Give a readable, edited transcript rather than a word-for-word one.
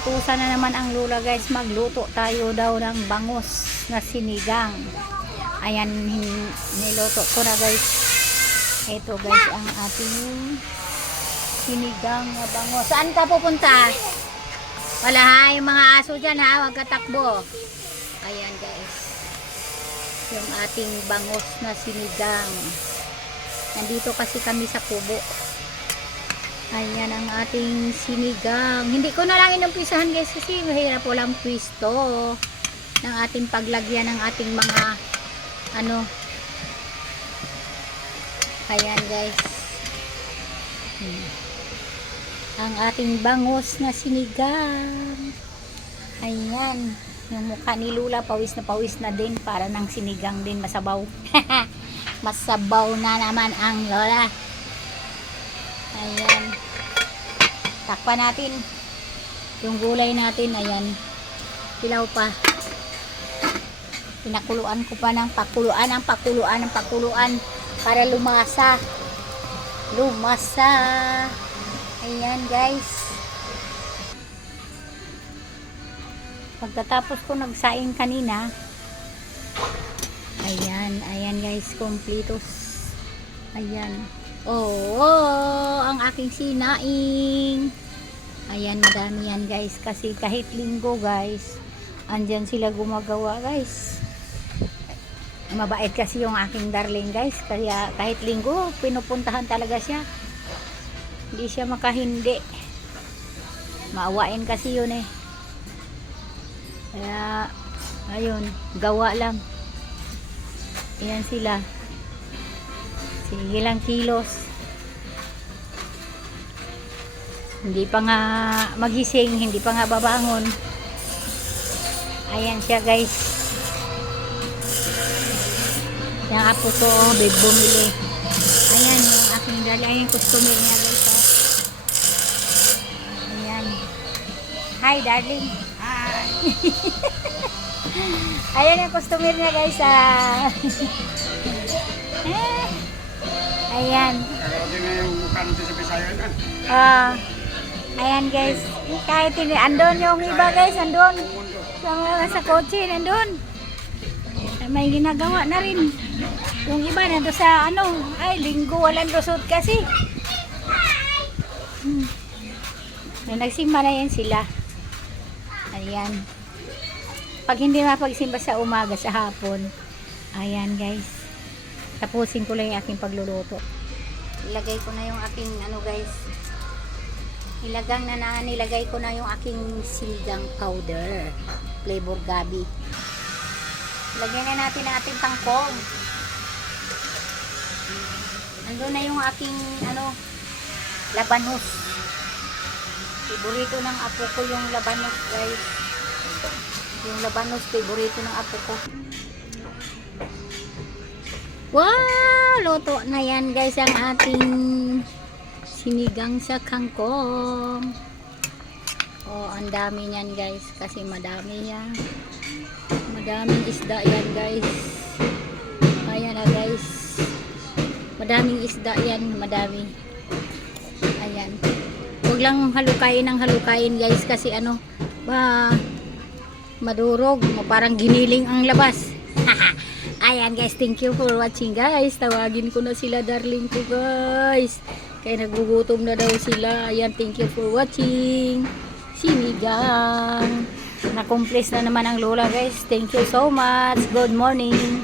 Nautusan na naman ang lola guys, magluto tayo daw ng bangus na sinigang. Ayan, niluto ko na guys. Ito guys ang ating sinigang na bangus. Saan ka pupunta? Wala ha, yung mga aso dyan ha, huwag katakbo. Ayan guys, yung ating bangus na sinigang. Nandito kasi kami sa kubo. Ayan ang ating sinigang. Hindi ko na lang inumpisahan guys kasi mahirap walang pwisto ng ating paglagyan ng ating mga ano. Ayan guys. Ang ating bangus na sinigang. Ayan. Yung mukha ni Lula pawis na din para ng sinigang din masabaw. Masabaw na naman ang Lola. Ayan. Takpan natin yung gulay natin. Ayan. Pilaw pa. Pinakuluan ko pa ng pakuluan para lumasa. Ayan guys. Pagkatapos ko nagsaing kanina. Ayan guys, kompletos. Ayan. Oh, ang aking sinaing. Ayan, madami yan guys. Kasi kahit linggo guys, andyan sila gumagawa guys. Mabait kasi yung aking darling guys. Kaya kahit linggo, pinupuntahan talaga siya. Hindi siya makahindi. Maawain kasi yun eh. Kaya, ayun, gawa lang. Ayan sila. Sige lang kilos. Hindi pa nga magising, hindi pa nga babangon. Ayan siya guys. Yung apo ko, big bumili. Ayan yung aking dali. Ayan yung customer niya guys. Ayan. Hi darling. Hi. Ayan yung customer niya guys. Ayan. Ayan guys. Kahit hindi, andun yung iba guys, andun. Sa kotse, andun. May ginagawa na rin. Yung iba nandun sa ano, ay linggo walang lusot kasi. May nagsimba na yan sila. Ayan. Pag hindi mapagsimba sa umaga, sa hapon. Ayan guys. Tapusin ko lang yung aking pagluluto. Ilagay ko na yung aking ano guys. Nilagay ko na yung aking sinigang powder. Flavor gabi. Lagyan na natin ang ating tangkong. Andun na yung aking ano, labanos. Favorito ng apo ko yung labanos guys. Yung labanos, favorito ng apo ko. Wow! Luto na yan guys ang ating sinigang sa kangkong. Oh, ang dami niyan guys. Kasi madami yan. Madaming isda yan guys. Ayan na guys. Madaming isda yan. Madami. Ayan. Huwag lang halukain guys. Kasi ano, madurog. Parang giniling ang labas. Ayan guys, thank you for watching guys. Tawagin ko na sila darling ko guys. Kaya nagugutom na daw sila. Ayan, thank you for watching. Sinigang. Na-complete na naman ang lola guys. Thank you so much. Good morning.